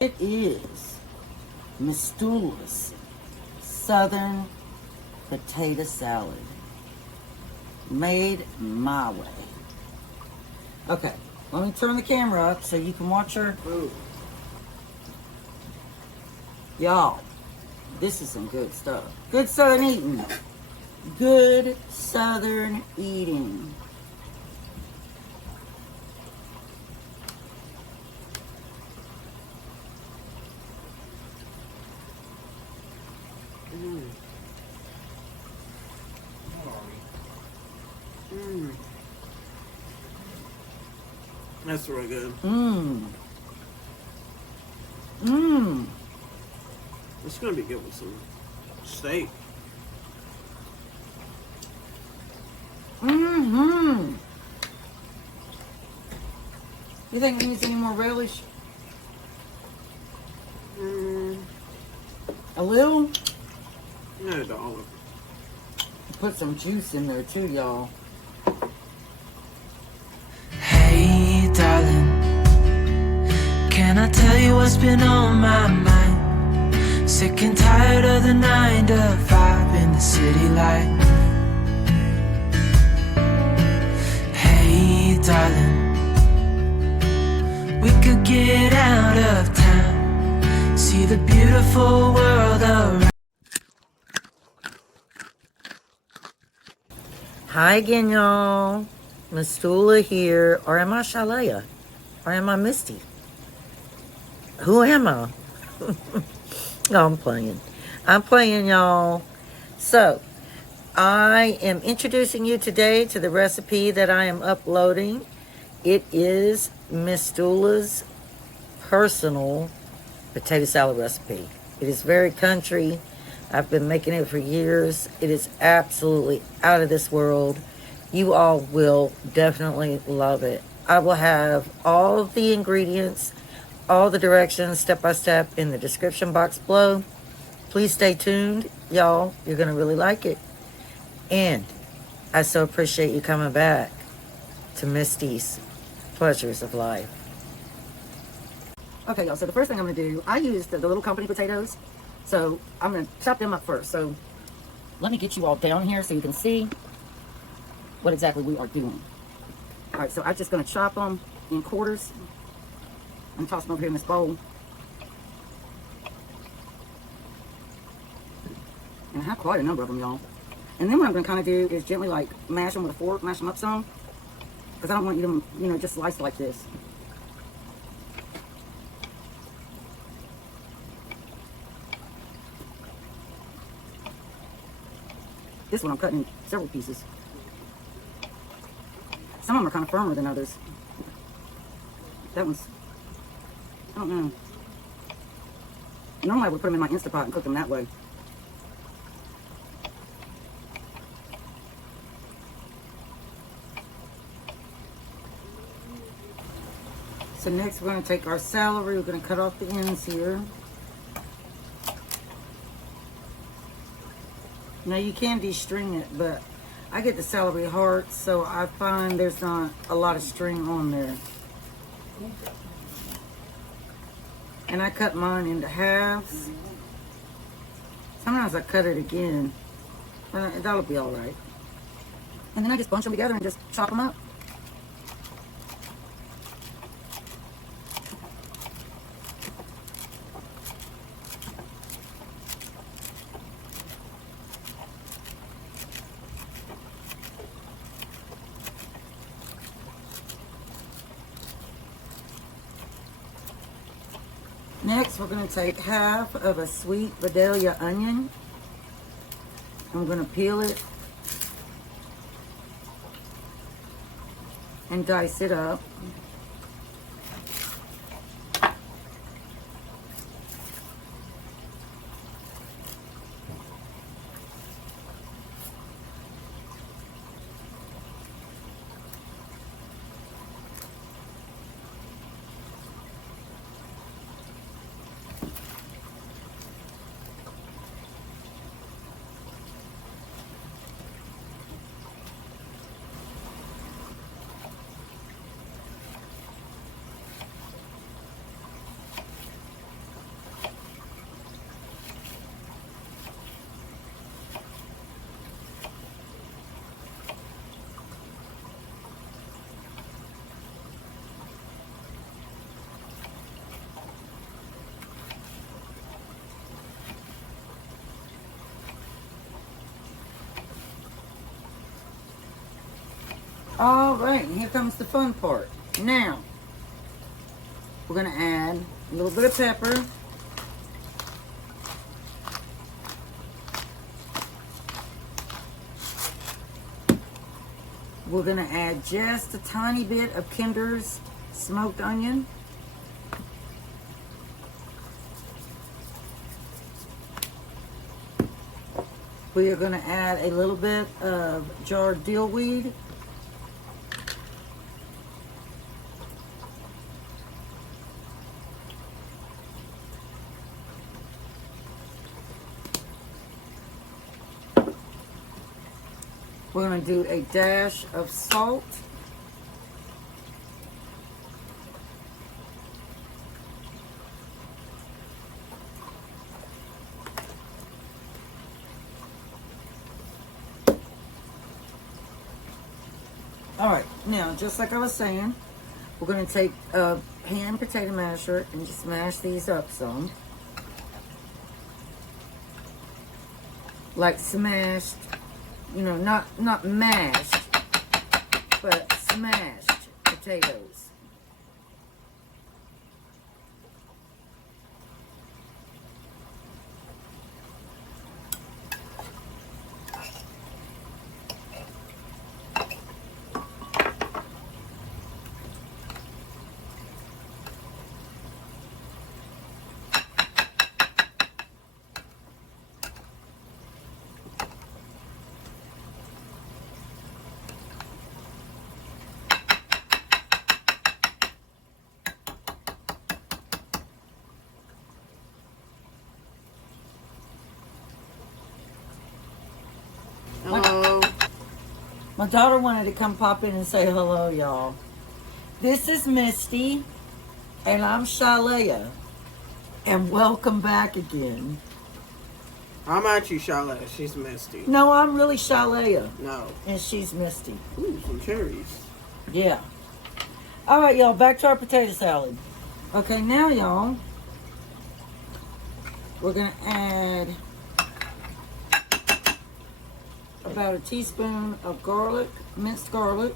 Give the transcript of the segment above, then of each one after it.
It is Missoula's Southern potato salad, made my way. Okay, let me turn the camera up so you can watch her. Y'all, this is some good stuff. Good Southern eating. Good Southern eating. That's really good. It's gonna be good with some steak. You think it needs any more relish? A little? No, dollop. Put some juice in there too, y'all. Hey, darling, can I tell you what's been on my mind? Sick and tired of the 9 to 5 in the city life. Hey, darling, we could get out of town, see the beautiful world around. Hi again, y'all. Missoula here. Or am I Shylayah? Or am I Misty? Who am I? No, I'm playing. I'm playing, y'all. So, I am introducing you today to the recipe that I am uploading. It is Missoula's personal potato salad recipe. It is very country. I've been making it for years. It is absolutely out of this world. You all will definitely love it. I will have all of the ingredients, all the directions step by step in the description box below. Please stay tuned, y'all. You're going to really like it. And I so appreciate you coming back to Misty's Pleasures of Life. Okay, y'all, so the first thing I'm going to do, I used the little company potatoes. So I'm going to chop them up first. So let me get you all down here so you can see what exactly we are doing. All right, so I'm just going to chop them in quarters and toss them over here in this bowl. And I have quite a number of them, y'all. And then what I'm going to kind of do is gently like mash them with a fork, mash them up some. Because I don't want you to, just slice like this. This one I'm cutting in several pieces. Some of them are kind of firmer than others. That one's, I don't know. Normally I would put them in my Instapot and cook them that way. So next we're going to take our celery. We're going to cut off the ends here. Now you can de-string it, but I get the celery hearts, so I find there's not a lot of string on there. And I cut mine into halves. Sometimes I cut it again. That'll be all right. And then I just bunch them together and just chop them up. Next, we're going to take half of a sweet Vidalia onion. I'm going to peel it and dice it up. All right, and here comes the fun part. Now, we're going to add a little bit of pepper. We're going to add just a tiny bit of Kinder's smoked onion. We are going to add a little bit of jarred dillweed. We're going to do a dash of salt. All right, now, just like I was saying, we're going to take a hand potato masher and just mash these up some. Like smashed, you know, not mashed, but smashed potatoes. Hello. My daughter wanted to come pop in and say hello, y'all. This is Misty, and I'm Shylayah, and welcome back again. I'm actually Shylayah. She's Misty. No, I'm really Shylayah, No. and she's Misty. Ooh, some cherries. Yeah. All right, y'all, back to our potato salad. Okay, now, y'all, we're going to add about a teaspoon of garlic, minced garlic.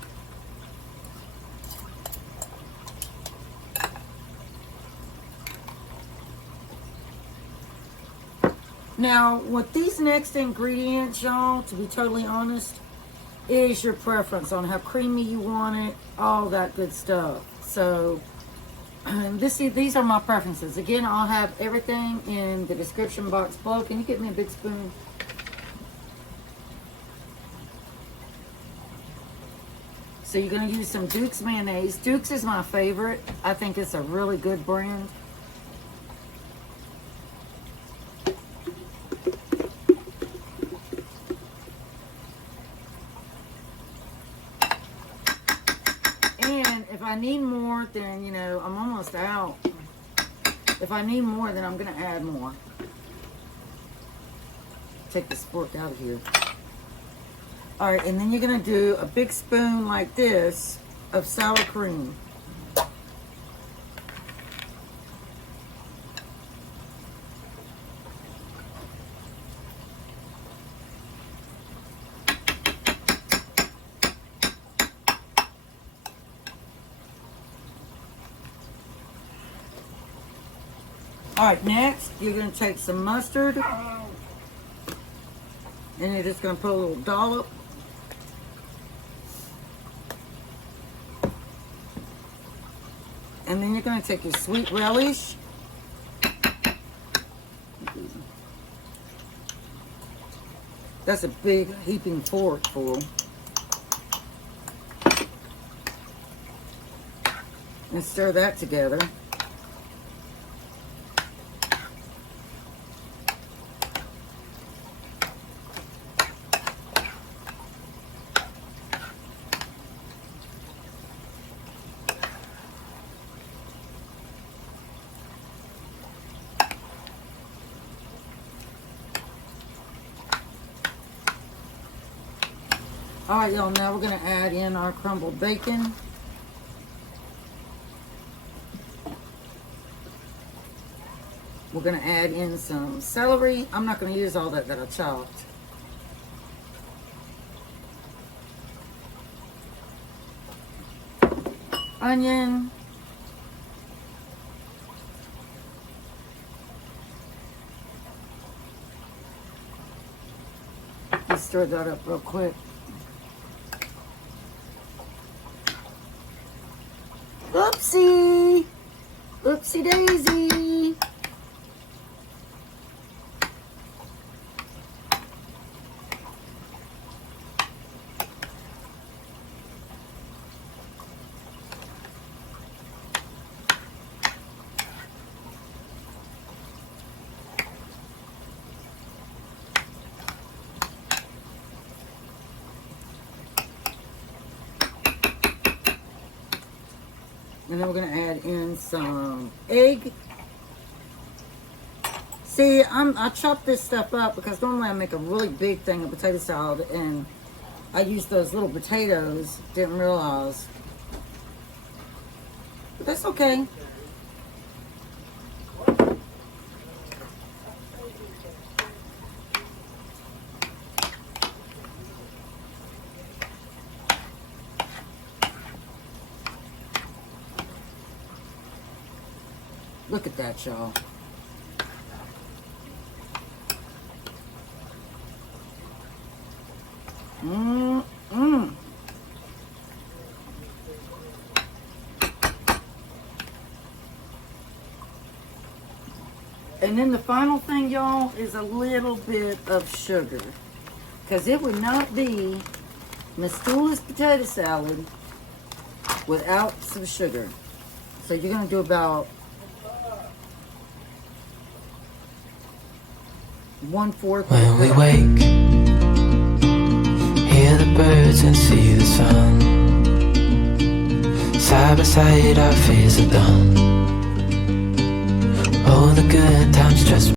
Now, with these next ingredients, y'all, to be totally honest, is your preference on how creamy you want it, all that good stuff. So, these are my preferences. Again, I'll have everything in the description box below. Can you get me a big spoon? So you're going to use some Duke's mayonnaise. Duke's is my favorite. I think it's a really good brand. And if I need more, then, you know, I'm almost out. If I need more, then I'm going to add more. Take this fork out of here. All right, and then you're going to do a big spoon like this of sour cream. All right, next, you're going to take some mustard. And you're just going to put a little dollop. And then you're going to take your sweet relish. That's a big heaping fork full. And stir that together. All right, y'all, now we're going to add in our crumbled bacon. We're going to add in some celery. I'm not going to use all that I chopped. onion. Let's stir that up real quick. Oopsie! Oopsie daisy! And then we're going to add in some egg. See, I chop this stuff up because normally I make a really big thing of potato salad and I use those little potatoes. Didn't realize. But that's okay. Look at that, y'all. And then the final thing, y'all, is a little bit of sugar. Because it would not be Mistula's potato salad without some sugar. So you're going to do about 1/4. When we wake, hear the birds and see the sun. Side by side our fears are done. All the good times just